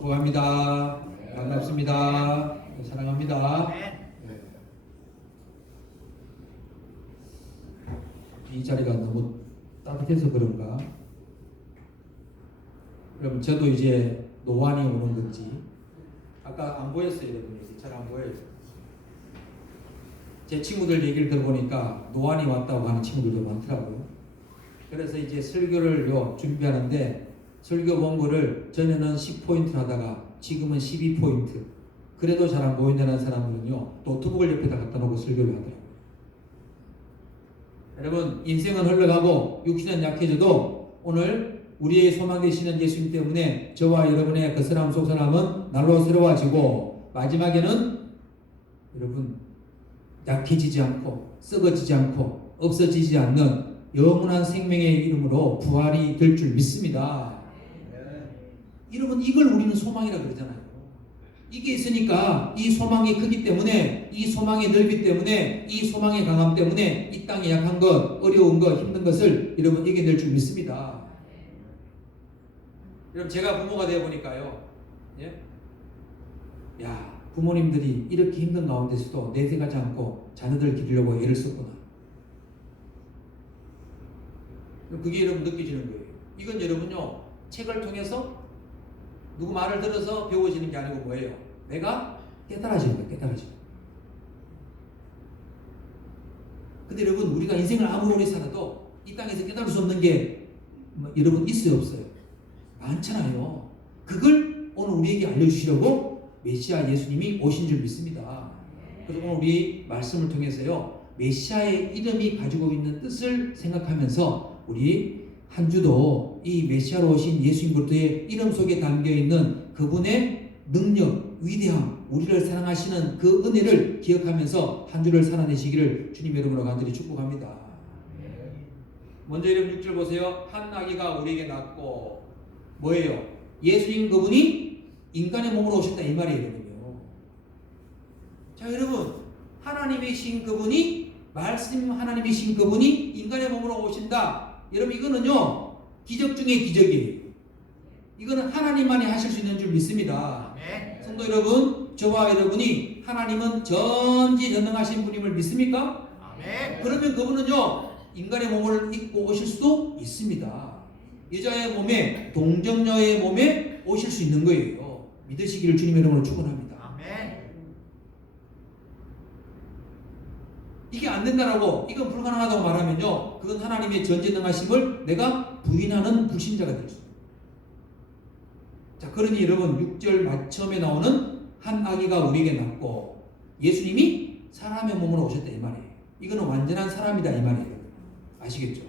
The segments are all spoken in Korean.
축복합니다. 반갑습니다. 사랑합니다. 이 자리가 너무 따뜻해서 그런가? 여러분, 저도 이제 노안이 오는 건지, 아까 안 보였어요, 여러분. 잘 안 보여요. 제 친구들 얘기를 들어보니까 노안이 왔다고 하는 친구들도 많더라고요. 그래서 이제 설교를 준비하는데, 설교 원고를 전에는 10포인트 하다가 지금은 12포인트. 그래도 잘 안 보인다는 사람들은요, 노트북을 옆에다 갖다 놓고 설교를 하더라고요. 여러분, 인생은 흘러가고 육신은 약해져도 오늘 우리의 소망 되시는 예수님 때문에 저와 여러분의 그 사람 속 사람은 날로 새로워지고, 마지막에는 여러분 약해지지 않고 썩어지지 않고 없어지지 않는 영원한 생명의 이름으로 부활이 될 줄 믿습니다. 여러분, 이걸 우리는 소망이라고 그러잖아요. 이게 있으니까 이 소망이 크기 때문에, 이 소망의 넓이 때문에, 이 소망의 강함 때문에 이 땅에 약한 것, 어려운 것, 힘든 것을 여러분 이겨낼 줄 믿습니다. 여러분, 제가 부모가 되어 보니까요, 야, 부모님들이 이렇게 힘든 가운데서도 내색하지 않고 자녀들 기르려고 애를 썼구나. 그게 여러분 느껴지는 거예요. 이건 여러분요, 책을 통해서 누구 말을 들어서 배워지는 게 아니고 뭐예요? 내가 깨달아지는 거예요. 깨달아지는 거예요. 근데 여러분, 우리가 인생을 아무리 오래 살아도 이 땅에서 깨달을 수 없는 게 여러분 있어요, 없어요? 많잖아요. 그걸 오늘 우리에게 알려주시려고 메시아 예수님이 오신 줄 믿습니다. 그래서 오늘 우리 말씀을 통해서요, 메시아의 이름이 가지고 있는 뜻을 생각하면서 우리 한 주도 이 메시아로 오신 예수님 그리스도의 이름 속에 담겨있는 그분의 능력, 위대함, 우리를 사랑하시는 그 은혜를 기억하면서 한 주를 살아내시기를 주님 이름으로 간절히 축복합니다. 먼저 여러분 6절 보세요. 한 아기가 우리에게 낳고, 뭐예요? 예수님 그분이 인간의 몸으로 오셨다 이 말이에요. 자, 여러분, 하나님이신 그분이, 말씀 하나님이신 그분이 인간의 몸으로 오신다. 여러분, 이거는요, 기적 중에 기적이에요. 이거는 하나님만이 하실 수 있는 줄 믿습니다. 성도 여러분, 저와 여러분이 하나님은 전지전능하신 분임을 믿습니까? 그러면 그분은요, 인간의 몸을 입고 오실 수도 있습니다. 여자의 몸에, 동정녀의 몸에 오실 수 있는 거예요. 믿으시기를 주님의 이름으로 축원합니다. 이게 안 된다라고, 이건 불가능하다고 말하면요, 그건 하나님의 전지전능하심을 내가 부인하는 불신자가 될 수 있습니다. 자, 그러니 여러분 6절 마첨에 나오는 한 아기가 우리에게 낳고, 예수님이 사람의 몸으로 오셨다 이 말이에요. 이거는 완전한 사람이다 이 말이에요. 아시겠죠?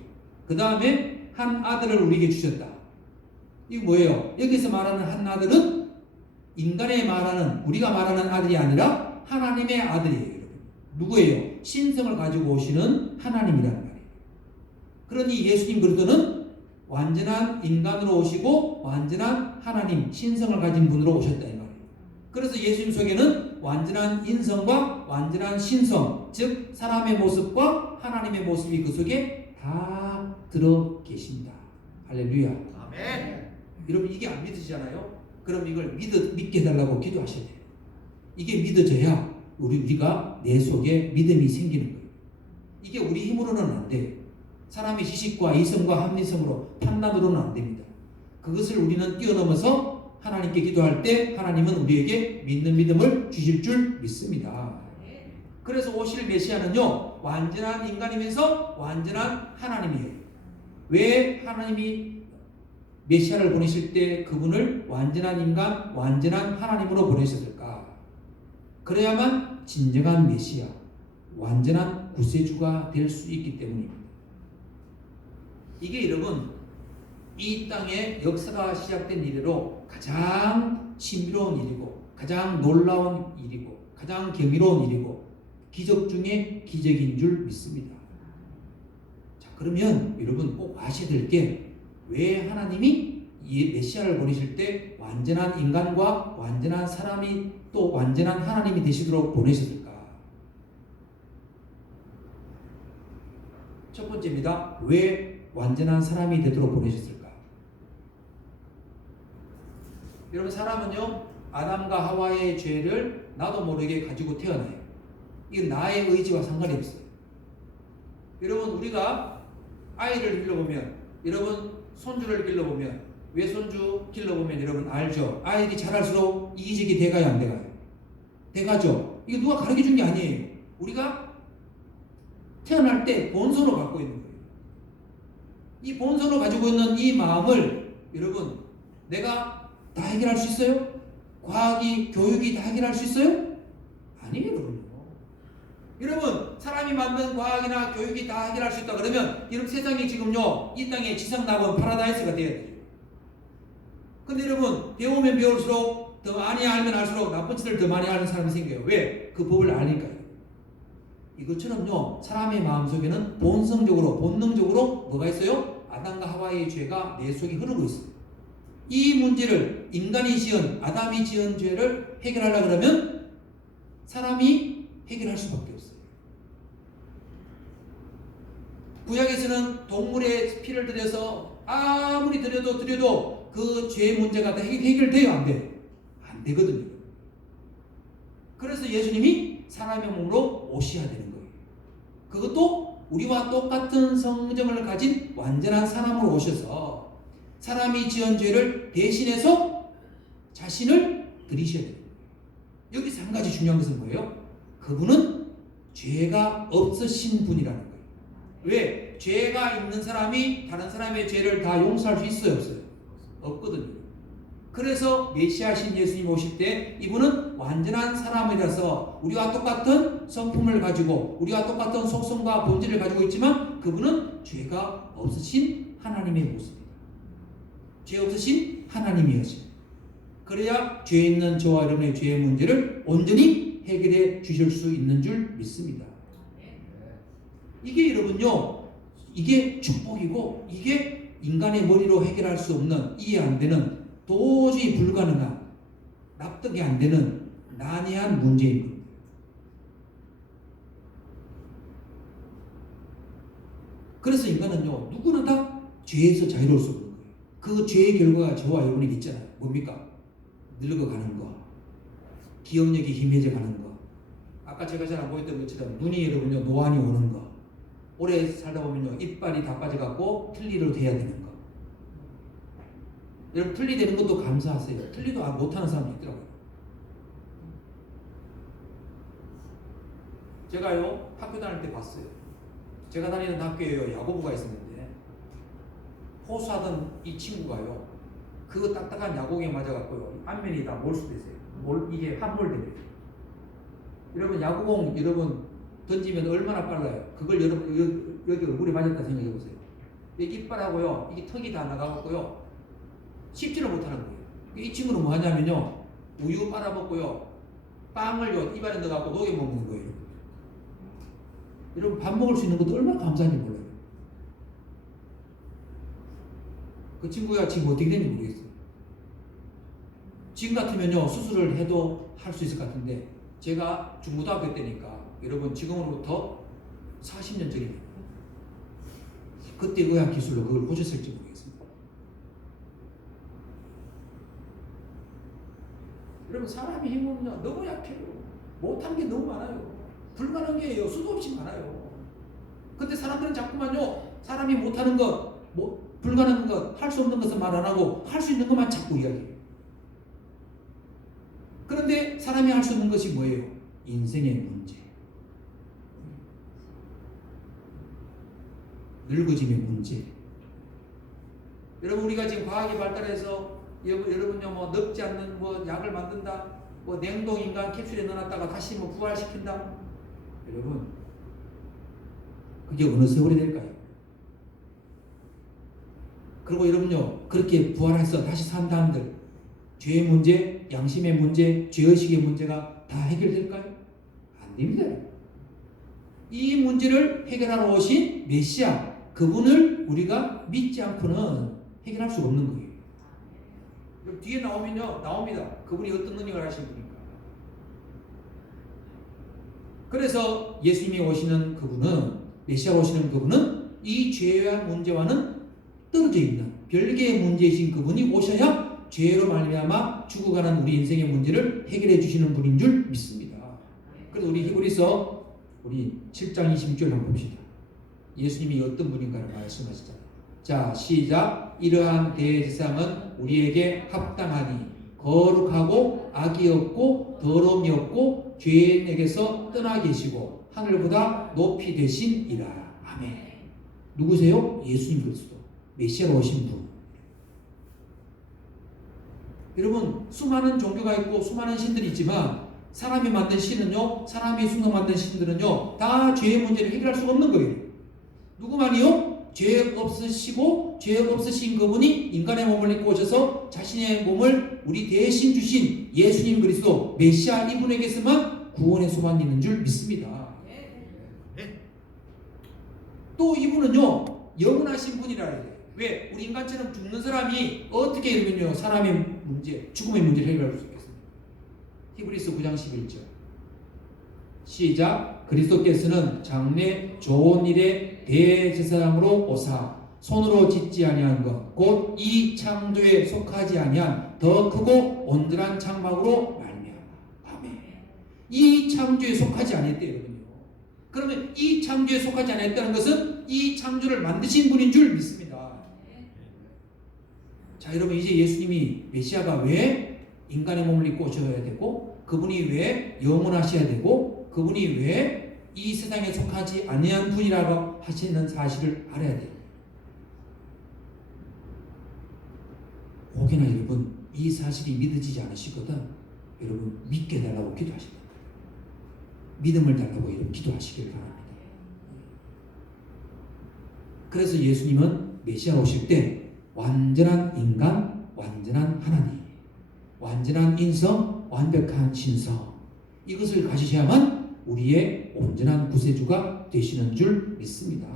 그 다음에 한 아들을 우리에게 주셨다. 이거 뭐예요? 여기서 말하는 한 아들은 인간의 말하는, 우리가 말하는 아들이 아니라 하나님의 아들이에요. 누구예요? 신성을 가지고 오시는 하나님이라는 말이에요. 그러니 예수님 그리스도는 완전한 인간으로 오시고 완전한 하나님, 신성을 가진 분으로 오셨다 이 말이에요. 그래서 예수님 속에는 완전한 인성과 완전한 신성, 즉 사람의 모습과 하나님의 모습이 그 속에 다 들어 계십니다. 할렐루야. 아멘. 여러분, 이게 안 믿으시잖아요? 그럼 이걸 믿게 해달라고 기도하셔야 돼요. 이게 믿어져야 우리가 내 속에 믿음이 생기는 거예요. 이게 우리 힘으로는 안 돼요. 사람의 지식과 이성과 합리성으로, 판단으로는 안 됩니다. 그것을 우리는 뛰어넘어서 하나님께 기도할 때 하나님은 우리에게 믿는 믿음을 주실 줄 믿습니다. 그래서 오실 메시아는요, 완전한 인간이면서 완전한 하나님이에요. 왜 하나님이 메시아를 보내실 때 그분을 완전한 인간, 완전한 하나님으로 보내셨을까? 그래야만 진정한 메시아, 완전한 구세주가 될 수 있기 때문입니다. 이게 여러분, 이 땅의 역사가 시작된 이래로 가장 신비로운 일이고, 가장 놀라운 일이고, 가장 경이로운 일이고, 기적 중에 기적인 줄 믿습니다. 자, 그러면 여러분 꼭 아셔야 될 게, 왜 하나님이 이 메시아를 보내실 때 완전한 인간과 완전한 사람이 또 완전한 하나님이 되시도록 보내셨을까? 첫 번째입니다. 왜 완전한 사람이 되도록 보내셨을까? 여러분 사람은요 아담과 하와의 죄를 나도 모르게 가지고 태어나요. 이건 나의 의지와 상관이 없어요. 여러분 우리가 아이를 길러보면 여러분 손주를 길러보면 외손주 길러보면 여러분 알죠? 아이들이 자랄수록 이기적이 돼가요 안 돼가요? 돼가죠. 이거 누가 가르쳐준 게 아니에요. 우리가 태어날 때 본성으로 갖고 있는 거예요. 이 본성으로 가지고 있는 이 마음을 여러분 내가 다 해결할 수 있어요? 과학이 교육이 다 해결할 수 있어요? 아니에요 여러분. 여러분 사람이 만든 과학이나 교육이 다 해결할 수 있다 그러면 여러분 세상이 지금요 이 땅에 지상낙원 파라다이스가 돼야 돼요. 근데 여러분 배우면 배울수록 더 많이 알면 알수록 나쁜 짓을 더 많이 하는 사람이 생겨요. 왜? 그 법을 아니까요. 이것처럼요 사람의 마음속에는 본성적으로 본능적으로 뭐가 있어요? 아담과 하와의 죄가 내 속에 흐르고 있어요. 이 문제를 인간이 지은 아담이 지은 죄를 해결하려고 그러면 사람이 해결할 수밖에 없어요. 구약에서는 동물의 피를 들여서 아무리 들여도 그 죄 문제가 다 해결돼요 안 돼요? 안 되거든요. 그래서 예수님이 사람의 몸으로 오셔야 되는 거예요. 그것도 우리와 똑같은 성정을 가진 완전한 사람으로 오셔서 사람이 지은 죄를 대신해서 자신을 드리셔야 돼요. 여기서 한 가지 중요한 것은 뭐예요? 그분은 죄가 없으신 분이라는 거예요. 왜? 죄가 있는 사람이 다른 사람의 죄를 다 용서할 수 있어요? 없어요? 없거든요. 그래서 메시아신 예수님 오실 때 이분은 완전한 사람이라서 우리와 똑같은 성품을 가지고 우리와 똑같은 속성과 본질을 가지고 있지만 그분은 죄가 없으신 하나님의 모습입니다. 죄 없으신 하나님이었어요. 그래야 죄 있는 저와 여러분의 죄의 문제를 온전히 해결해 주실 수 있는 줄 믿습니다. 이게 여러분요, 이게 축복이고 이게 인간의 머리로 해결할 수 없는 이해 안 되는 도저히 불가능한 납득이 안 되는 난해한 문제인 겁니다. 그래서 인간은요 누구나 다 죄에서 자유로울 수 없는 거예요. 그 죄의 결과가 저와 여러분에게 있잖아요. 뭡니까? 늙어가는 거, 기억력이 희미해져 가는 거, 아까 제가 잘 안 보였던 것처럼 눈이 여러분요 노안이 오는 거, 오래 살다 보면요 이빨이 다 빠져갖고 틀니로 돼야 되는 거. 여러분 틀니 되는 것도 감사하세요. 틀니도 못하는 사람이 있더라고요. 제가요 학교 다닐 때 봤어요. 제가 다니는 학교에요 야구부가 있었는데 호수하던 이 친구가요 그 딱딱한 야구공에 맞아갖고요 안면이 다 몰 수도 있어요. 이게 함몰되네요. 여러분 야구공 여러분 던지면 얼마나 빨라요. 그걸 여러분 여기 얼굴에 맞았다 생각해보세요. 여기 이빨하고요 이게 턱이 다 나가갖고요 씹지를 못하는 거예요. 이 친구는 뭐 하냐면요 우유 빨아먹고요 빵을요 입안에 넣어갖고 녹여 먹는 거예요. 여러분 밥 먹을 수 있는 것도 얼마나 감사한지 몰라요. 그 친구가 지금 어떻게 되는지 모르겠어요. 지금 같으면요 수술을 해도 할 수 있을 것 같은데 제가 중고등학교 때니까 여러분 지금으로부터 40년 전입니다. 그때 의학 기술로 그걸 고쳤을지 모르겠습니다. 여러분 사람의 힘은요 너무 약해요. 못한 게 너무 많아요. 불가능한 게 수도 없이 많아요. 근데 사람들은 자꾸만요 사람이 못하는 것, 불가능한 것, 할 수 없는 것은 말 안 하고 할 수 있는 것만 자꾸 이야기해요. 그런데 사람이 할 수 있는 것이 뭐예요? 인생의 문제, 늙어짐의 문제. 여러분 우리가 지금 과학이 발달해서 여러분요 뭐 늙지 않는 뭐 약을 만든다, 뭐 냉동 인간 캡슐에 넣어놨다가 다시 뭐 부활시킨다. 여러분 그게 어느 세월이 될까요? 그리고 여러분요 그렇게 부활해서 다시 산다 한들 죄의 문제, 양심의 문제, 죄의식의 문제가 다 해결될까요? 안 됩니다. 이 문제를 해결하러 오신 메시아 그분을 우리가 믿지 않고는 해결할 수가 없는 거예요. 뒤에 나오면요 나옵니다. 그분이 어떤 능력을 하신 분인가. 그래서 예수님이 오시는 그분은 메시아로 오시는 그분은 이 죄와 문제와는 떨어져 있는 별개의 문제이신 그분이 오셔야 죄로 말미암아 죽어가는 우리 인생의 문제를 해결해 주시는 분인 줄 믿습니다. 그래서 우리 히브리서 우리 7장 26절 한번 봅시다. 예수님이 어떤 분인가를 말씀하시잖아요. 자, 시작. 이러한 대제사장은 우리에게 합당하니 거룩하고 악이 없고 더러움이 없고 죄인에게서 떠나 계시고 하늘보다 높이 되신이라. 아멘. 누구세요? 예수님 그리스도, 메시아로 오신 분. 여러분, 수많은 종교가 있고 수많은 신들이 있지만 사람이 만든 신은요, 사람이 순간 만든 신들은요, 다 죄의 문제를 해결할 수가 없는 거예요. 누구만이요? 죄 없으시고 죄 없으신 그분이 인간의 몸을 입고 오셔서 자신의 몸을 우리 대신 주신 예수님 그리스도 메시아 이분에게서만 구원의 소망이 있는 줄 믿습니다. 또 이분은요, 영원하신 분이라 해요. 왜? 우리 인간처럼 죽는 사람이 어떻게 이러면요, 사람의 문제, 죽음의 문제를 해결할 수 있겠습니까? 히브리서 9장 11절 시작. 그리스도께서는 장래 좋은 일에 대제사장으로 오사 손으로 짓지 아니한 것 곧 이 창조에 속하지 아니한 더 크고 온전한 장막으로 말미암아. 아멘. 이 창조에 속하지 아니했대요. 그러면 이 창조에 속하지 않았다는 것은 이 창조를 만드신 분인 줄 믿습니다. 자, 여러분, 이제 예수님이 메시아가 왜 인간의 몸을 입고 오셔야 되고, 그분이 왜 영원하셔야 되고, 그분이 왜 이 세상에 속하지 아니한 분이라고 하시는 사실을 알아야 돼요. 혹여나 여러분 이 사실이 믿어지지 않으시거든 여러분 믿게 달라고 기도하시기 바랍니다. 믿음을 달라고 여러분 기도하시길 바랍니다. 그래서 예수님은 메시아로 오실 때 완전한 인간, 완전한 하나님, 완전한 인성, 완벽한 신성, 이것을 가지셔야만 우리의 온전한 구세주가 되시는 줄 믿습니다.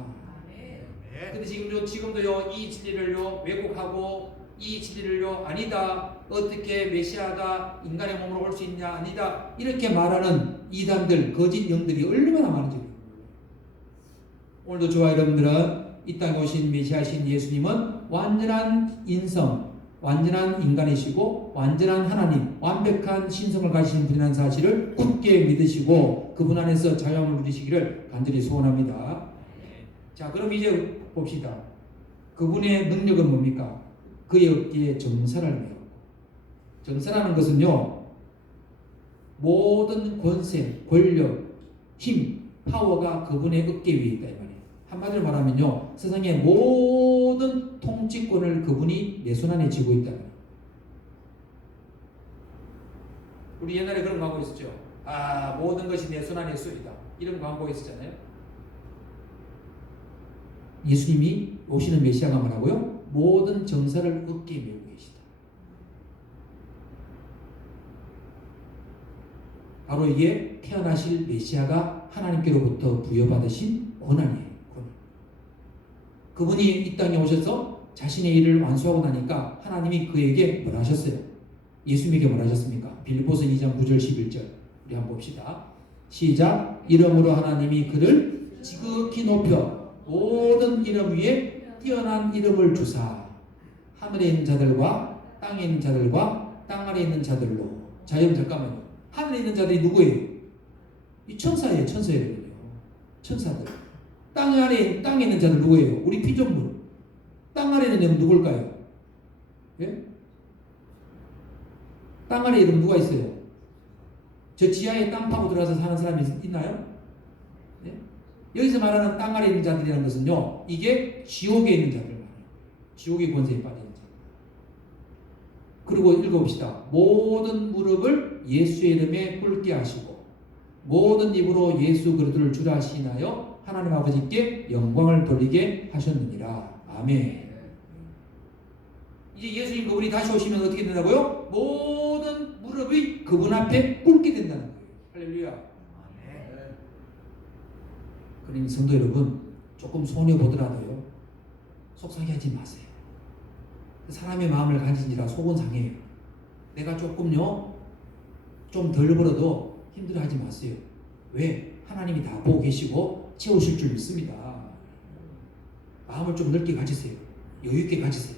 근데 지금도요, 이 진리를요 왜곡하고 이 진리를요 아니다, 어떻게 메시아가 인간의 몸으로 올 수 있냐, 아니다, 이렇게 말하는 이단들, 거짓 영들이 얼마나 많은지. 오늘도 저와 여러분들은 이 땅에 오신 메시아신 예수님은 완전한 인성, 완전한 인간이시고 완전한 하나님, 완벽한 신성을 가지신 분이라는 사실을 굳게 믿으시고 그분 안에서 자유함을 누리시기를 간절히 소원합니다. 자, 그럼 이제 봅시다. 그분의 능력은 뭡니까? 그의 어깨에 정사를 메었고, 정사라는 것은요, 모든 권세, 권력, 힘, 파워가 그분의 어깨 위에 있다 이 말이에요. 한마디로 말하면요, 세상의 모든 통치권을 그분이 내 손 안에 쥐고 있다. 우리 옛날에 그런 광고 있었죠. 아, 모든 것이 내 손 안에 쏘이다. 이런 광고 있었잖아요. 예수님이 오시는 메시아가 뭐라고요? 모든 정사를 어깨에 메고 계시다. 바로 이게 태어나실 메시아가 하나님께로부터 부여받으신 권한이에요. 그분이 이 땅에 오셔서 자신의 일을 완수하고 나니까 하나님이 그에게 뭐라 하셨어요? 예수님에게 뭐라 하셨습니까? 빌립보서 2장 9절 11절 우리 한번 봅시다. 시작. 이름으로 하나님이 그를 지극히 높여 모든 이름 위에 뛰어난 이름을 주사 하늘에 있는 자들과 땅에 있는 자들과 땅 아래에 있는 자들로. 자, 여러분 잠깐만요. 하늘에 있는 자들이 누구예요? 이 천사예요. 천사예요. 천사들. 땅에 있는 자들 누구예요? 우리 피조물. 땅 아래에 있는 자는 누굴까요? 예? 땅 아래에 이름 누가 있어요? 저 지하에 땅 파고 들어가서 사는 사람이 있나요? 예? 여기서 말하는 땅 아래에 있는 자들이라는 것은요, 이게 지옥에 있는 자들 말이에요. 지옥의 권세에 빠진 자. 그리고 읽어봅시다. 모든 무릎을 예수의 이름에 꿇게 하시고 모든 입으로 예수 그리스도를 주라 하시나요? 하나님 아버지께 영광을 돌리게 하셨느니라. 아멘. 이제 예수님 그분이 다시 오시면 어떻게 된다고요? 모든 무릎이 그분 앞에 꿇게 된다는 거예요. 할렐루야. 아멘. 그러니 성도 여러분, 조금 손해 보더라도요, 속상해하지 마세요. 사람의 마음을 가진지라 속은 상해요. 내가 조금요, 좀 덜 벌어도 힘들어하지 마세요. 왜? 하나님이 다 보고 계시고 채우실 줄 믿습니다. 마음을 좀 넓게 가지세요. 여유 있게 가지세요.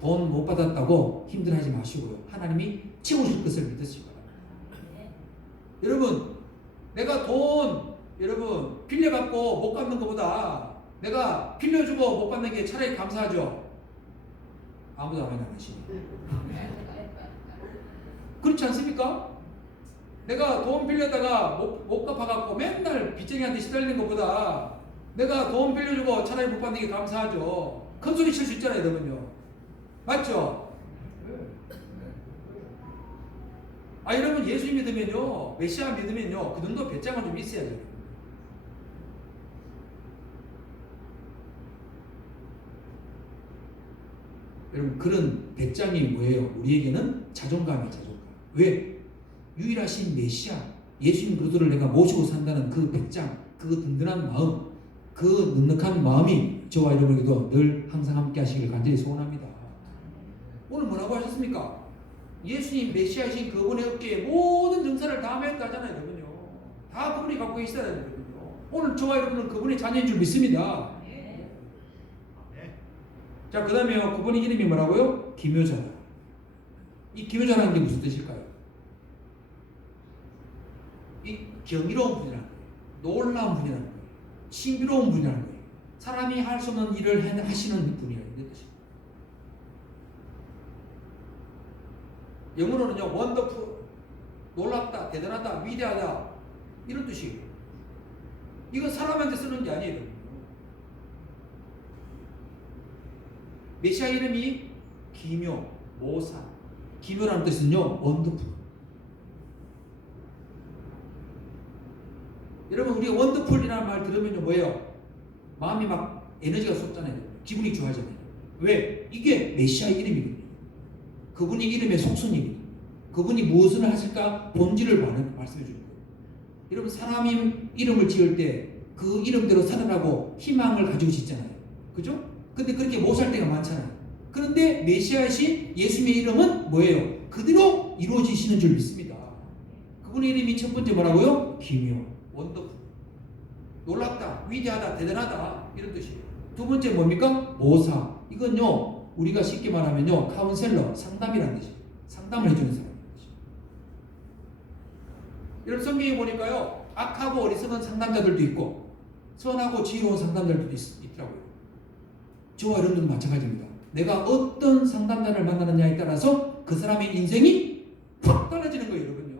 돈 못 받았다고 힘들어하지 마시고요. 하나님이 채우실 것을 믿으시기 바랍니다. 여러분, 내가 돈 여러분 빌려갖고 못 갚는 것보다 내가 빌려주고 못 받는 게 차라리 감사하죠. 아무도 아멘 안 하시니. 그렇지 않습니까? 내가 돈 빌려다가 못 갚아갖고 맨날 빚쟁이한테 시달리는 것보다 내가 돈 빌려주고 차라리 못 받는 게 감사하죠. 큰 소리 칠 수 있잖아요, 여러분요. 맞죠? 여러분 예수 믿으면요, 메시아 믿으면요, 그 정도 배짱은 좀 있어야죠. 여러분 그런 배짱이 뭐예요? 우리에게는 자존감이에요, 자존감. 왜? 유일하신 메시아 예수님 그리스도를 내가 모시고 산다는 그 배짱, 그 든든한 마음, 그 넉넉한 마음이 저와 여러분에게도 늘 항상 함께 하시길 간절히 소원합니다. 오늘 뭐라고 하셨습니까? 예수님 메시아이신 그분의 어깨에 모든 정사를 다 맸다 하잖아요, 여러분요. 다 그분이 갖고 계시다는 여러분요. 오늘 저와 여러분은 그분의 자녀인 줄 믿습니다. 자, 그 다음에 그분의 이름이 뭐라고요? 기묘자다. 이 기묘자라는 게 무슨 뜻일까요? 이 경이로운 분이라는 거예요. 놀라운 분이라는 거예요. 신비로운 분이라는 거예요. 사람이 할 수 없는 일을 하시는 분이라는 뜻입니다. 영어로는요, 원더풀, 놀랍다, 대단하다, 위대하다 이런 뜻이에요. 이건 사람한테 쓰는 게 아니에요. 메시아 이름이 기묘, 모사. 기묘라는 뜻은요, 원더풀. 여러분, 우리가 원더풀이라는 말 들으면요, 뭐예요? 마음이 막 에너지가 솟잖아요. 기분이 좋아지잖아요. 왜? 이게 메시아 이름이거든요. 그분의 이름의 속성이거든요. 그분이 무엇을 하실까 본질을 말씀해 주는 거예요. 여러분, 사람이 이름을 지을 때 그 이름대로 살아나고 희망을 가지고 짓잖아요. 그죠? 근데 그렇게 못 살 때가 많잖아요. 그런데 메시아이신 예수님의 이름은 뭐예요? 그대로 이루어지시는 줄 믿습니다. 그분의 이름이 첫 번째 뭐라고요? 기묘, 원더풀, 놀랍다, 위대하다, 대단하다 이런 뜻이에요. 두 번째 뭡니까? 모사. 이건요 우리가 쉽게 말하면요 카운셀러, 상담이라는 뜻이에요. 상담을 해주는 사람인 뜻이에요. 이런 성경에 보니까요 악하고 어리석은 상담자들도 있고 선하고 지혜로운 상담자들도 있더라고요. 저와 여러분들도 마찬가지입니다. 내가 어떤 상담자를 만나느냐에 따라서 그 사람의 인생이 확 달라지는 거예요, 여러분요.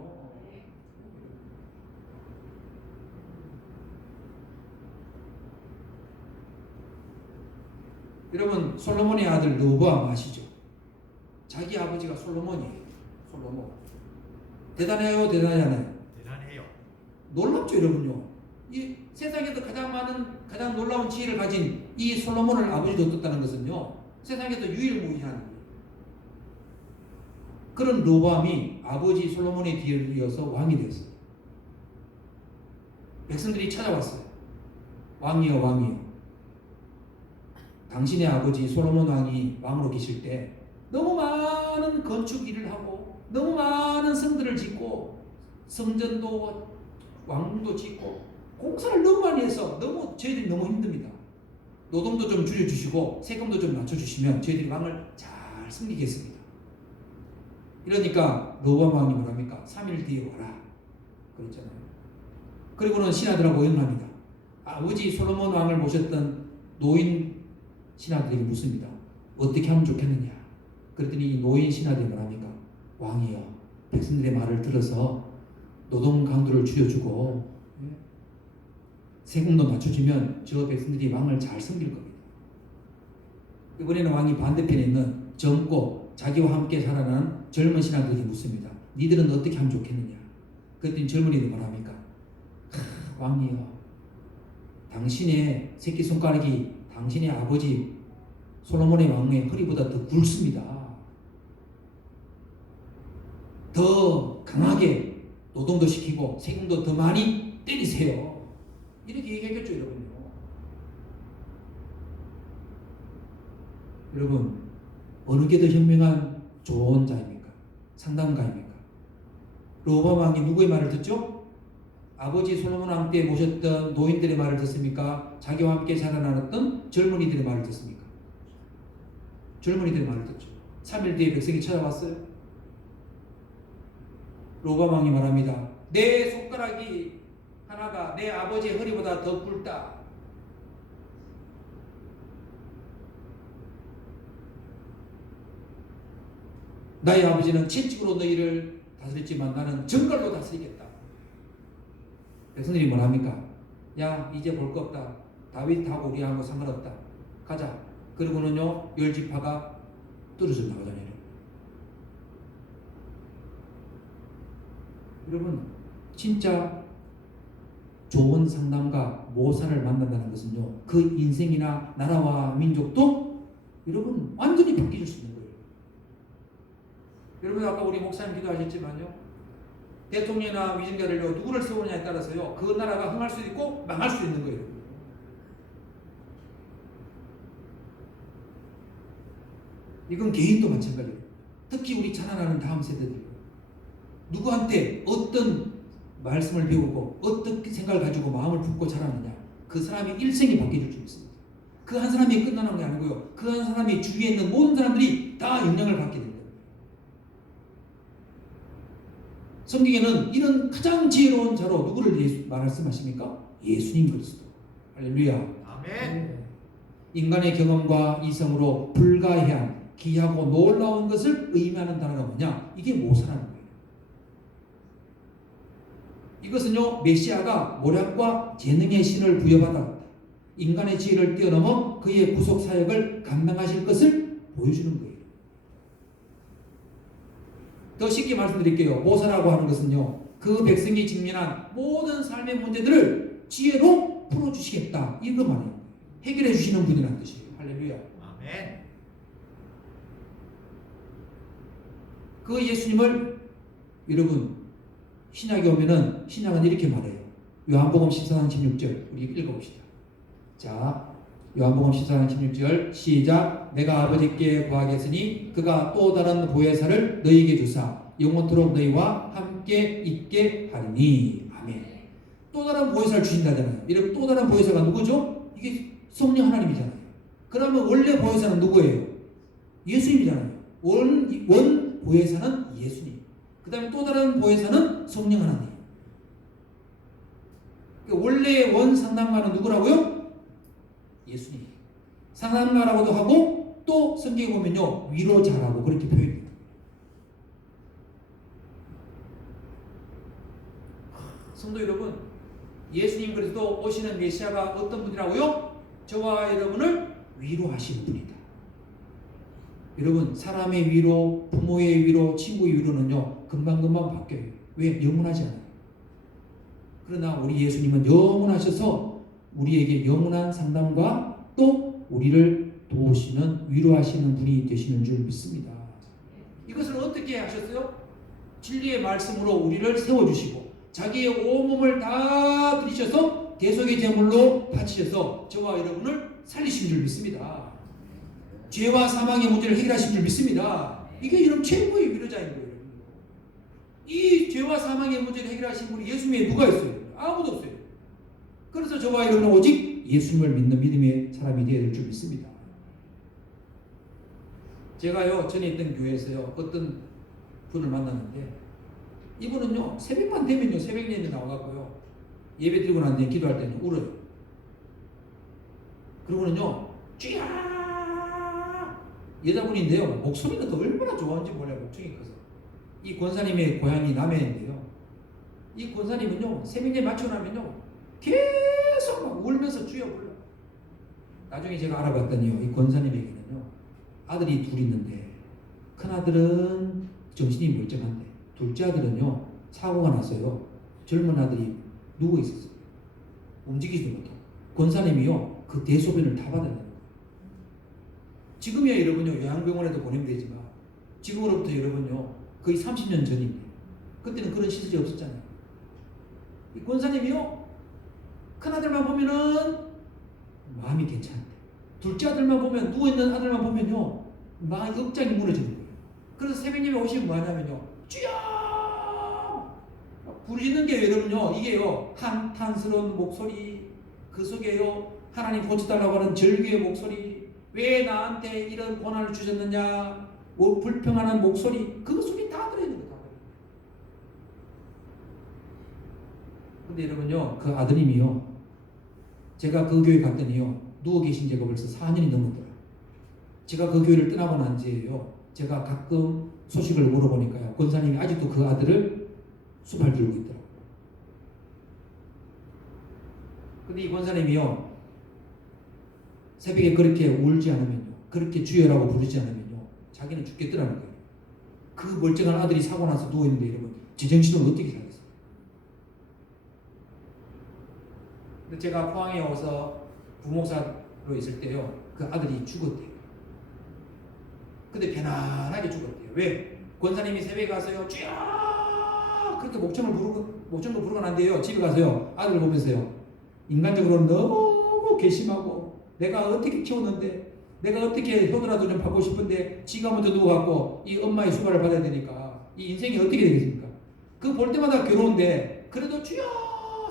여러분, 솔로몬의 아들 르호보암 아시죠? 자기 아버지가 솔로몬이에요. 솔로몬. 대단해요, 대단하지 않아요? 대단해요. 놀랍죠, 여러분요. 이 세상에서 가장 놀라운 지혜를 가진 이 솔로몬을 아버지로 뒀다는 것은요, 세상에서 유일무이한 거예요. 그런 르호보암이 아버지 솔로몬의 뒤를 이어서 왕이 되었어요. 백성들이 찾아왔어요. 왕이여, 왕이여. 당신의 아버지 솔로몬 왕이 왕으로 계실 때 너무 많은 건축 일을 하고 너무 많은 성들을 짓고 성전도 왕궁도 짓고 공사를 너무 많이 해서 저희들이 너무 힘듭니다. 노동도 좀 줄여주시고 세금도 좀 낮춰주시면 저희들이 왕을 잘 섬기겠습니다. 이러니까 르호보암 왕이 뭐랍니까? 3일 뒤에 와라 그랬잖아요. 그리고는 신하들하고 의논합니다. 아버지 솔로몬 왕을 모셨던 노인 신하들에게 묻습니다. 어떻게 하면 좋겠느냐? 그랬더니 이 노인 신하들이 뭐랍니까? 왕이여, 백성들의 말을 들어서 노동 강도를 줄여주고 세금도 낮춰주면 저 백성들이 왕을 잘 섬길 겁니다. 이번에는 왕이 반대편에 있는 젊고 자기와 함께 살아난 젊은 신하들에게 묻습니다. 니들은 어떻게 하면 좋겠느냐? 그랬더니 젊은이들 뭐랍니까? 왕이여, 당신의 새끼손가락이 당신의 아버지 솔로몬의 왕의 허리보다 더 굵습니다. 더 강하게 노동도 시키고 세금도 더 많이 때리세요. 이렇게 얘기하겠죠, 여러분요. 여러분, 어느 게 더 현명한 조언자입니까? 상담가입니까? 르호보암 왕이 누구의 말을 듣죠? 아버지 솔로몬 왕 때 모셨던 노인들의 말을 듣습니까? 자기와 함께 살아나왔던 젊은이들의 말을 듣습니까? 젊은이들의 말을 듣죠. 3일 뒤에 백성이 찾아왔어요. 로밤 왕이 말합니다. 내 손가락이 하나가 내 아버지의 허리보다 더 굵다. 나의 아버지는 채찍으로 너희를 다스렸지만 나는 정갈로 다스리겠다. 백성들이 뭐랍니까? 야, 이제 볼 거 없다. 다윗하고 우리하고 상관없다. 가자. 그리고는요, 10지파가 떨어져 나가잖아요. 여러분, 진짜 좋은 상담가, 모사를 만난다는 것은요, 그 인생이나 나라와 민족도 여러분 완전히 바뀌어줄 수 있는 거예요. 여러분, 아까 우리 목사님 기도하셨지만요, 대통령이나 위정자를요, 누구를 세우느냐에 따라서요, 그 나라가 흥할 수도 있고 망할 수도 있는 거예요. 이건 개인도 마찬가지예요. 특히 우리 자라나는 다음 세대들, 누구한테 어떤 말씀을 배우고 어떻게 생각을 가지고 마음을 품고 자라느냐, 그 사람의 일생이 바뀌어질 수 있습니다. 그 한 사람이 끝나는 게 아니고요, 그 한 사람이 주위에 있는 모든 사람들이 다 영향을 받게 됩니다. 성경에는 이런 가장 지혜로운 자로 누구를 말씀하십니까? 예수님 그리스도. 할렐루야. 아멘. 인간의 경험과 이성으로 불가해한 기이하고 놀라운 것을 의미하는 단어가 뭐냐? 이게 모사라는 거예요. 이것은요, 메시아가 모략과 재능의 신을 부여받아 인간의 지혜를 뛰어넘어 그의 구속 사역을 감당하실 것을 보여주는 거예요. 더 쉽게 말씀드릴게요. 모사라고 하는 것은요, 그 백성이 직면한 모든 삶의 문제들을 지혜로 풀어주시겠다, 이거 말이에요. 해결해 주시는 분이라는 뜻이에요. 할렐루야. 아멘. 그 예수님을 여러분, 신약에 오면은 신약은 이렇게 말해요. 요한복음 14장 16절 우리 읽어봅시다. 자, 요한복음 14장 16절 시작. 내가 아버지께 구하겠으니 그가 또 다른 보혜사를 너희에게 주사 영원토록 너희와 함께 있게 하리니. 아멘. 또 다른 보혜사를 주신다잖아요. 이런 또 다른 보혜사가 누구죠? 이게 성령 하나님이잖아요. 그러면 원래 보혜사는 누구예요? 예수님이잖아요. 원 보혜사는 예수님. 그 다음에 또 다른 보혜사는 성령 하나님. 원래 원 상담가는 누구라고요? 예수님. 상담가라고도 하고 또 성경에 보면요, 위로자라고 그렇게 표현해요. 성도 여러분, 예수님 그리스도 오시는 메시아가 어떤 분이라고요? 저와 여러분을 위로하시는 분이다. 여러분, 사람의 위로, 부모의 위로, 친구의 위로는요, 금방금방 바뀌어요. 왜? 영원하지 않아요. 그러나 우리 예수님은 영원하셔서 우리에게 영원한 상담과 또 우리를 도우시는, 위로하시는 분이 되시는 줄 믿습니다. 이것을 어떻게 하셨어요? 진리의 말씀으로 우리를 세워주시고 자기의 온몸을 다 들이셔서 대속의 제물로 바치셔서 저와 여러분을 살리신 줄 믿습니다. 죄와 사망의 문제를 해결하신 줄 믿습니다. 이게 여러분 최고의 위로자인 거예요. 이 죄와 사망의 문제를 해결하신 분이 예수 외에 누가 있어요? 아무도 없어요. 그래서 저와 여러분은 오직 예수님을 믿는 믿음의 사람이 되어야 될 줄 믿습니다. 제가요, 전에 있던 교회에서요, 어떤 분을 만났는데, 이분은요, 새벽만 되면요, 새벽 예배 나와갖고요, 예배 드리고 난 뒤에 기도할 때는 울어요. 그러고는요, 쥐야! 여자분인데요, 목소리가 더 얼마나 좋아하는지 몰라요, 목청이 커서. 이 권사님의 고향이 남해인데요, 이 권사님은요, 새벽 예배 마치고 나면요, 계속 막 울면서 주여 불러. 나중에 제가 알아봤더니요, 이 권사님에게는요, 아들이 둘 있는데, 큰 아들은 정신이 멀쩡한데, 둘째 아들은요, 사고가 났어요. 젊은 아들이 누워 있었어요. 움직이지도 못하고. 권사님이요, 그 대소변을 다 받아야 돼요. 지금이야 여러분요, 요양병원에도 보내면 되지만, 지금으로부터 여러분요, 거의 30년 전입니다. 그때는 그런 시설이 없었잖아요. 이 권사님이요, 큰 아들만 보면은 마음이 괜찮은데, 둘째 아들만 보면, 누워있는 아들만 보면요, 마음이 억장이 무너지는 거예요. 그래서 새벽 예배 오시면 뭐 하냐면요, 주여! 부르시는 게 여러분요, 이게요, 한탄스러운 목소리, 그 속에요, 하나님 고쳐달라고 하는 절규의 목소리, 왜 나한테 이런 고난을 주셨느냐? 불평하는 목소리, 그 소리 다 들어있는 거다. 근데 여러분요, 그 아드님이요, 제가 그 교회 갔더니요, 누워 계신 지가 벌써 4년이 넘었더라. 제가 그 교회를 떠나고 난 뒤에요, 제가 가끔 소식을 물어보니까요, 권사님이 아직도 그 아들을 수발 들고 있더라고요. 근데 이 권사님이요, 새벽에 그렇게 울지 않으면요, 그렇게 주여라고 부르지 않으면요, 자기는 죽겠더라는 거예요. 그 멀쩡한 아들이 사고 나서 누워있는데 여러분, 제정신은 어떻게 살겠어요? 근데 제가 포항에 와서 부목사로 있을 때요, 그 아들이 죽었대요. 근데 편안하게 죽었대요. 왜? 권사님이 새벽에 가서요, 쥐야! 그렇게 목청을 부르고 난 뒤에요, 집에 가서요, 아들을 보면서요, 인간적으로 너무 괘씸하고, 내가 어떻게 키웠는데, 내가 어떻게 효도라도 좀 받고 싶은데, 지가 먼저 누워갖고, 이 엄마의 수발을 받아야 되니까, 이 인생이 어떻게 되겠습니까? 그 볼 때마다 괴로운데, 그래도 주여!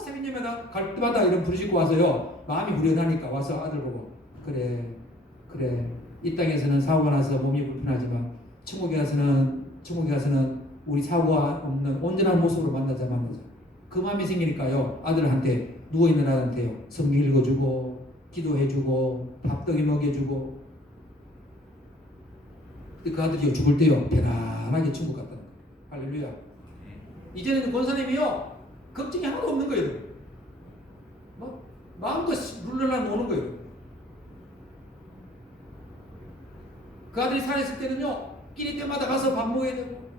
새벽녘마다 갈 때마다 이런 부르짖고 와서요, 마음이 후련하니까 와서 아들 보고, 그래. 이 땅에서는 사고가 나서 몸이 불편하지만 천국에 가서는 우리 사고가 없는 온전한 모습으로 만나자. 그 마음이 생기니까요, 아들한테, 누워있는 아들한테요, 성경 읽어주고 기도해주고 밥떡이 먹여주고. 그 아들이요, 죽을 때요, 편안하게 천국 갔다. 할렐루야. 이제는 권사님이요, 걱정이 하나도 없는 거예요. 마음껏 룰러라 노는 거예요. 그 아들이 살아있을 때는요, 끼니 때마다 가서 밥 먹어야 되고,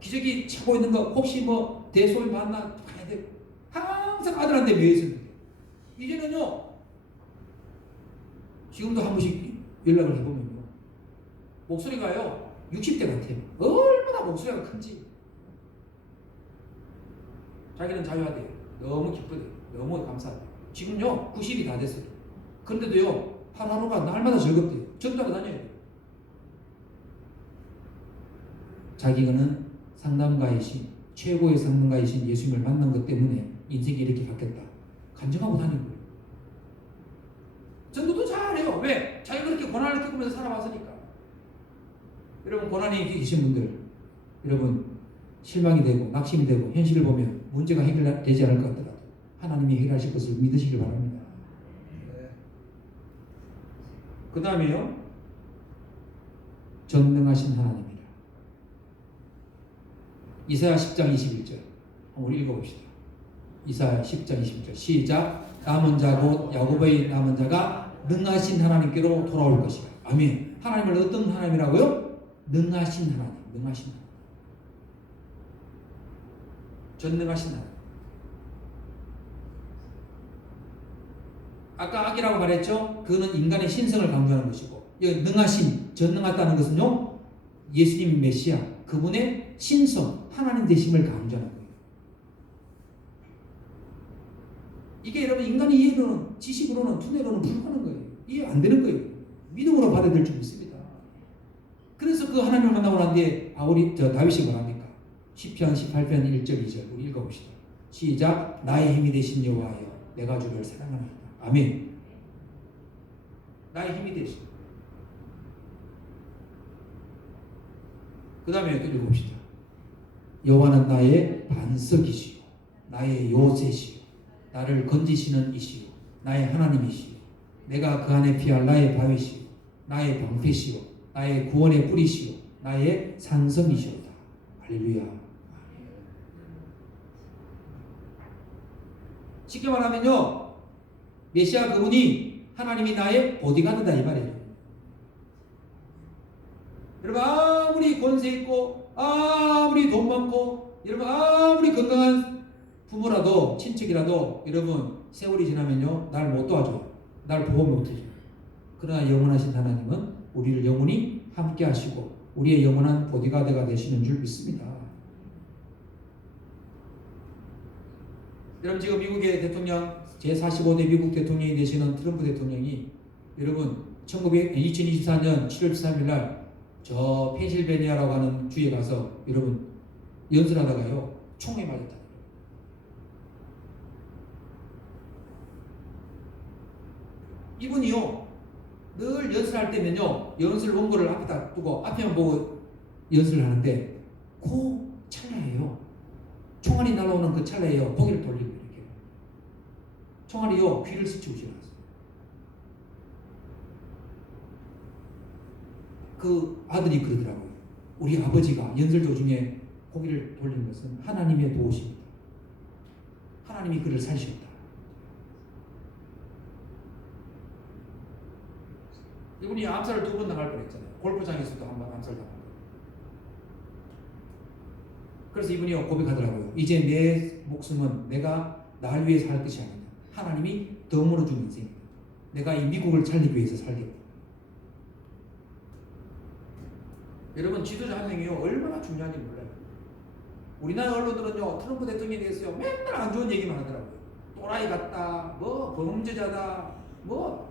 기저귀 차고 있는 거 혹시 뭐 대소변 봤나 봐야 되고, 항상 아들한테 매여 있었는데, 이제는요, 지금도 한 번씩 연락을 해보면요, 목소리가요 60대 같아요. 얼마나 목소리가 큰지. 자기는 자유하대요. 너무 기쁘대요. 너무 감사하대요. 지금요 90이 다 됐어요. 그런데도요, 하루하루가 날마다 즐겁대요. 전도하러 다녀야 돼요. 자기는 상담가이신, 최고의 상담가이신 예수님을 만난 것 때문에 인생이 이렇게 바뀌었다. 간증하고 다니는 거예요. 전도도 잘해요. 왜? 자기가 그렇게 고난을 겪으면서 살아왔으니까. 여러분, 고난이 계신 분들, 여러분 실망이 되고 낙심이 되고 현실을 보면 문제가 해결되지 않을 것 같더라도 하나님이 해결하실 것을 믿으시길 바랍니다. 그 다음에요, 전능하신 하나님이라. 이사야 10장 21절 한번 읽어봅시다. 이사야 10장 21절 시작. 남은 자 곧 야곱의 남은 자가 능하신 하나님께로 돌아올 것이라. 아멘. 하나님을 어떤 하나님이라고요? 능하신 하나님. 능하신 하나님. 전능하신 하나님. 아까 악이라고 말했죠? 그거는 인간의 신성을 강조하는 것이고, 능하신, 전능하다는 것은요, 예수님 메시아, 그분의 신성, 하나님 되심을 강조하는 거예요. 이게 여러분 인간의 이해로는, 지식으로는, 두뇌로는 불가능한 거예요. 이해 안 되는 거예요. 믿음으로 받아야 될 줄 믿습니다. 그래서 그 하나님을 만나고 난 뒤에 다윗이 뭐랍니까? 시편 18편 1절 2절 우리 읽어봅시다. 시작. 나의 힘이 되신 여호와여, 내가 주를 사랑하나이다. 아멘. 나의 힘이 되신. 그 다음에 또 읽어봅시다. 여호와는 나의 반석이시요, 나의 요새시요, 나를 건지시는 이시요, 나의 하나님이시요, 내가 그 안에 피할 나의 바위시요, 나의 방패시요, 나의 구원의 뿌리시요, 나의 산성이시로다. 할렐루야. 쉽게 말하면요, 메시아 그분이 하나님이 나의 보디가드다 이 말이에요. 여러분, 아무리 권세 있고 아무리 돈 많고 여러분 아무리 건강한 부모라도 친척이라도 여러분 세월이 지나면요, 날 못 도와줘요. 날 보호 못해줘요. 그러나 영원하신 하나님은 우리를 영원히 함께 하시고 우리의 영원한 보디가드가 되시는 줄 믿습니다. 여러분, 지금 미국의 대통령, 제45대 미국 대통령이 되시는 트럼프 대통령이 여러분 2024년 7월 13일 날 저 펜실베니아라고 하는 주에 가서 여러분 연설하다가요, 총에 맞았다. 이분이요, 늘 연설할 때면요, 연설 원고를 앞에다 두고 앞에만 보고 연설을 하는데 그 찰나예요. 총알이 날아오는 그 찰나예요. 고개를 돌리고 이렇게 총알이요 귀를 스치고 지나갔어요. 그 아들이 그러더라고요. 우리 아버지가 연설 도중에 고개를 돌린 것은 하나님의 도우십니다. 하나님이 그를 살리셨다. 이분이 암살을 2번 당할 뻔했잖아요. 골프장에서도 한 번 암살당한 거예요. 그래서 이분이 고백하더라고요. 이제 내 목숨은 내가 날 위해 살 것이 아니다. 하나님이 덤으로 준 인생이다. 내가 이 미국을 살리기 위해서 살겠다. 여러분, 지도자 한 명이요 얼마나 중요한지 몰라요. 우리나라 언론들은요 트럼프 대통령에 대해서요 맨날 안 좋은 얘기만 하더라고요. 또라이 같다, 뭐 범죄자다, 뭐.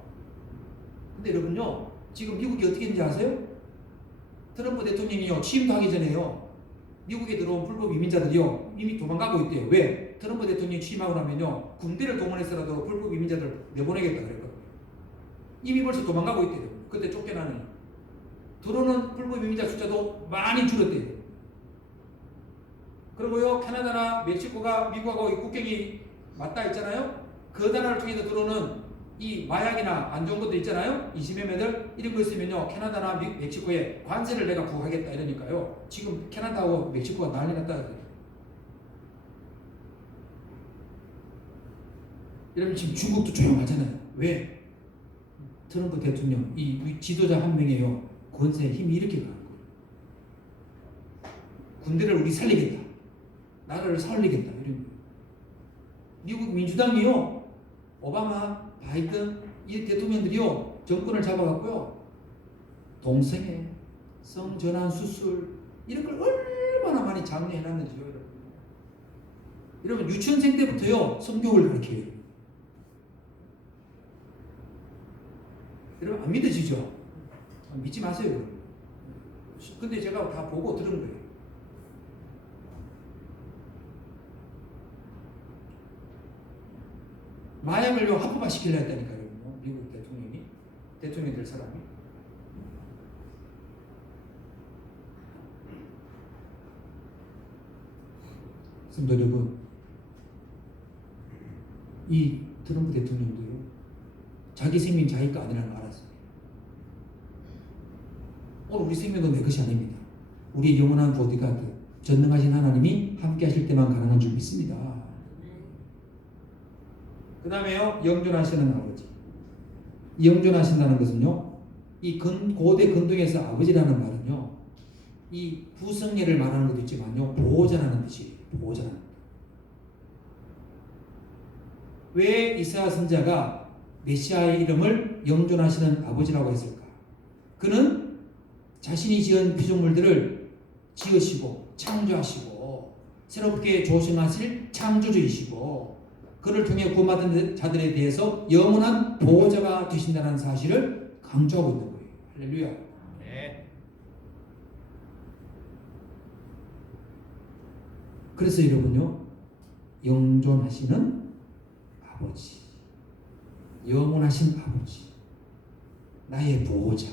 근데 여러분요, 지금 미국이 어떻게 했는지 아세요? 트럼프 대통령이요 취임도 하기 전에요 미국에 들어온 불법 이민자들이요 이미 도망가고 있대요. 왜? 트럼프 대통령이 취임하고 나면요 군대를 동원해서라도 불법 이민자들 내보내겠다 그랬거든요. 이미 벌써 도망가고 있대요. 그때 쫓겨나는 들어오는 불법 이민자 숫자도 많이 줄었대요. 그리고요 캐나다나 멕시코가 미국하고 국경이 맞닿아 있잖아요. 그 나라를 통해서 들어오는 이 마약이나 안 좋은 것들 있잖아요. 20여매들 이런 거 있으면요 캐나다나 멕시코에 관세를 내가 부과하겠다 이러니까요 지금 캐나다하고 멕시코가 난리 났다. 이러면 지금 중국도 조용하잖아요. 왜? 트럼프 대통령 이 지도자 한 명이에요 권세의 힘이 이렇게 가는 거예요. 군대를 우리 살리겠다, 나라를 살리겠다 이런 거예요. 미국 민주당이요 오바마, 바이든 이 대통령들이요 정권을 잡아갖고요 동성애, 성전환 수술 이런 걸 얼마나 많이 장려해놨는지요. 여러분 유치원생 때부터요 성교육을 가르쳐요. 여러분 안 믿어지죠? 믿지 마세요. 여러분. 근데 제가 다 보고 들은 거예요. 마약을요 합법화 시키려 했다니까요. 미국 대통령이 될 사람이. 성도 여러분, 이 트럼프 대통령도요 자기 생명 자기 거 아니라는 걸 알았어요. 오늘 우리 생명은 내 것이 아닙니다. 우리의 영원한 보디가드 전능하신 하나님이 함께 하실 때만 가능한 줄 믿습니다. 그 다음에요 영존하시는 아버지. 영존하신다는 것은요 이 고대 근동에서 아버지라는 말은요 이 부성애를 말하는 것도 있지만요 보호자라는 뜻이에요. 보호자라는 뜻. 왜 이사야 선지자가 메시아의 이름을 영존하시는 아버지라고 했을까? 그는 자신이 지은 피조물들을 지으시고 창조하시고 새롭게 조성하실 창조주이시고 그를 통해 구원받은 자들에 대해서 영원한 보호자가 되신다는 사실을 강조하고 있는 거예요. 할렐루야. 네. 그래서 여러분요 영존하시는 아버지, 영원하신 아버지, 나의 보호자.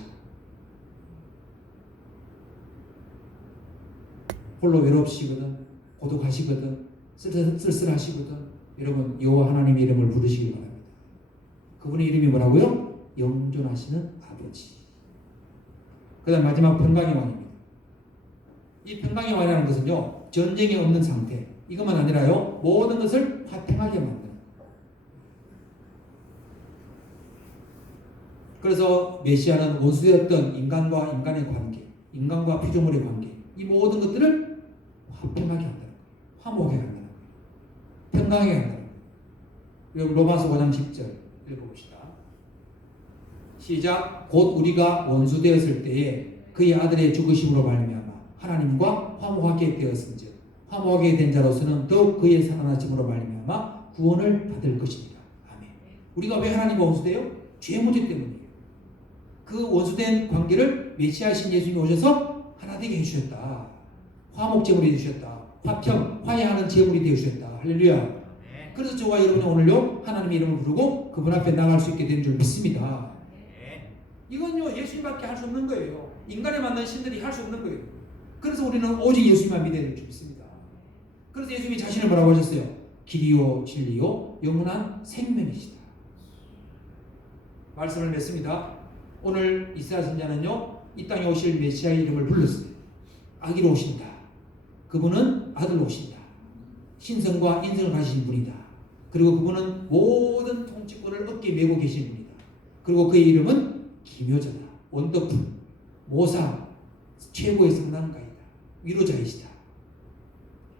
홀로 외롭시거든, 고독하시거든, 쓸쓸하시거든 여러분 여호와 하나님의 이름을 부르시기 바랍니다. 그분의 이름이 뭐라고요? 영존하시는 아버지. 그 다음 마지막 평강의 왕입니다. 이 평강의 왕이라는 것은요 전쟁이 없는 상태 이것만 아니라요 모든 것을 화평하게 만드는. 그래서 메시아는 원수되었던 인간과 인간의 관계, 인간과 피조물의 관계 이 모든 것들을 화평하게 한다는 거예요. 화목하게 한다는 거예요. 평강하게 한다는 거예요. 로마서 5장 10절 읽어봅시다. 시작. 곧 우리가 원수되었을 때에 그의 아들의 죽으심으로 말미암아 하나님과 화목하게 되었은즉 화목하게 된 자로서는 더욱 그의 살아나심으로 말미암아 구원을 받을 것입니다. 아멘. 우리가 왜 하나님과 원수돼요? 죄 문제 때문이에요. 그 원수된 관계를 메시아신 예수님이 오셔서 하나 되게 해주셨다. 화목 제물이 되주셨다. 화평, 화해하는 제물이 되주셨다. 할렐루야. 그래서 저와 여러분은 오늘요 하나님의 이름을 부르고 그분 앞에 나갈 수 있게 된 줄 믿습니다. 이건요 예수님밖에 할 수 없는 거예요. 인간에 맞는 신들이 할 수 없는 거예요. 그래서 우리는 오직 예수님만 믿어야 될 줄 믿습니다. 그래서 예수님이 자신을 뭐라고 하셨어요? 길이요 진리요 영원한 생명이시다. 말씀을 맺습니다. 오늘 이스라엘 선자는요 이 땅에 오실 메시아의 이름을 불렀어요. 아기로 오신다. 그분은 아들로 오신다. 신성과 인성을 가지신 분이다. 그리고 그분은 모든 통치권을 어깨에 메고 계신 분이다. 그리고 그의 이름은 기묘자다. 원더풀, 모사, 최고의 상담가이다. 위로자이시다.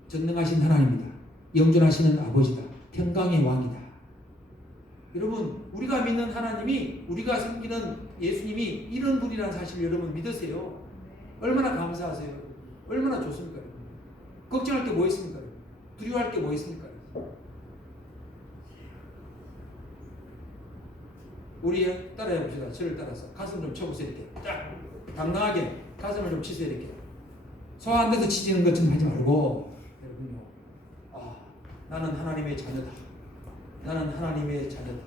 전능하신 하나님이다. 영존하시는 아버지다. 평강의 왕이다. 여러분 우리가 믿는 하나님이 우리가 섬기는 예수님이 이런 분이라는 사실을 여러분 믿으세요. 얼마나 감사하세요. 얼마나 좋습니까? 걱정할 게 뭐 있습니까? 두려워할 게 뭐 있습니까? 우리 따라해 봅시다. 저를 따라서 가슴 좀 쳐보세요. 이렇게 딱 당당하게 가슴을 좀 치세요. 이렇게 소 안 돼서 치지는 것처럼 하지 말고 여러분요. 나는 하나님의 자녀다. 나는 하나님의 자녀다.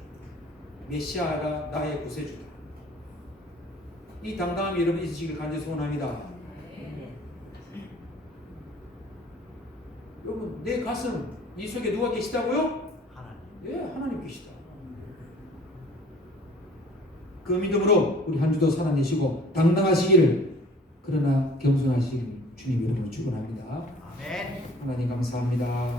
메시아가 나의 구세주다. 이 당당함이 여러분 있으시길 간절히 소원합니다. 여러분 내 가슴 이 속에 누가 계시다고요? 하나님. 예, 하나님 계시다. 그 믿음으로 우리 한 주도 살아내시고 당당하시기를 그러나 겸손하시기를 주님 이름으로 축원합니다. 아멘. 하나님 감사합니다.